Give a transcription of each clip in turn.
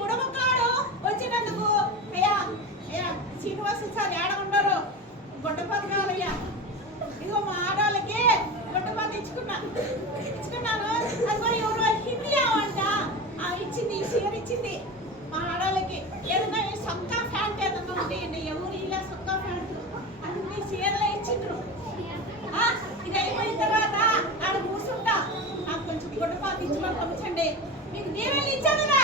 గుడమకాడు వచ్చినందుకు అయ్యా అయ్యా శ్రీనివాస సార్ ఏడ ఉండరు గుడ్డపాత కావాలయ్యా. ఇదిగో మా ఆడవాళ్ళకి గుడ్డపాత ఇచ్చుకున్నాను. అది మరి ఎవరు హిందీ అవంట ఇచ్చింది, ఈ చీర ఇచ్చింది మా ఆడవాళ్ళకి. ఏదన్నా సొక్కా ప్యాంట్ ఏదన్నా ఉంటాయండి, ఎవరు ఇలా సొక్కా ప్యాంట్ అన్ని చీరలే ఇచ్చిండ్రు. ఇది అయిపోయిన తర్వాత ఆడ కూర్చుంటా, నాకు కొంచెం గుడ్డపాత ఇచ్చి పంపించండి. మీకు దీవెనలు ఇచ్చాను కదా,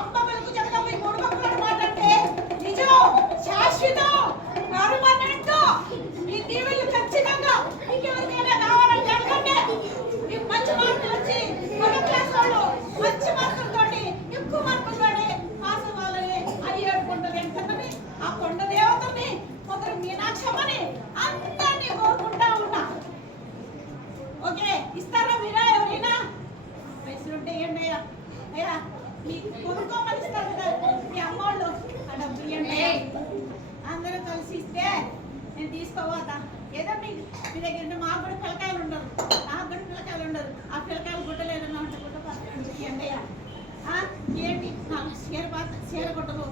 అమ్మమ్మలకు జగదమ్మ 3 మొక్కలు అనమాట. అంటే నిజం, శాశ్వతం, పర్మనెంట్. మీ దీవెనలు ఖచ్చితంగా మీకు ఎవరికైనా కావాలంటే అడగండి. మీకు మంచి మార్కులు వచ్చి మరో క్లాస్ వాళ్ళు మంచి మార్కులతోటి ఎక్కువ మార్కులతోటి పాస్ అవ్వాలని అది 7 కొండలు ఎంతని ఆ కొండ దేవతని కొందరు మీనాక్షమ్మని అందరినీ కోరుకుంటా ఉన్నా. ఓకే, ఇస్తారా మీరా? ఎవరైనా పైసలు ఉంటే ఇవ్వండి అయ్యా. అయ్యా మీకు కొనుక్కోమని ఇస్తారు కదా మీ అమ్మోళ్ళు, ఆ డబ్బులు ఇవ్వండి. అందరూ కలిసి ఇస్తే నేను తీసుకోపోతా. ఏదో మీ దగ్గర మాకు కూడా పిల్లకాయలు ఉండరు, నాకు కూడా పిల్లకాయలు ఉండరు. ఆ పిల్లకాయలు గుడ్డలు ఏదన్నా ఉంటే గుడ్డ ఇవ్వండి అయ్యా. ఏంటి నాకు చీర గుడ్డలు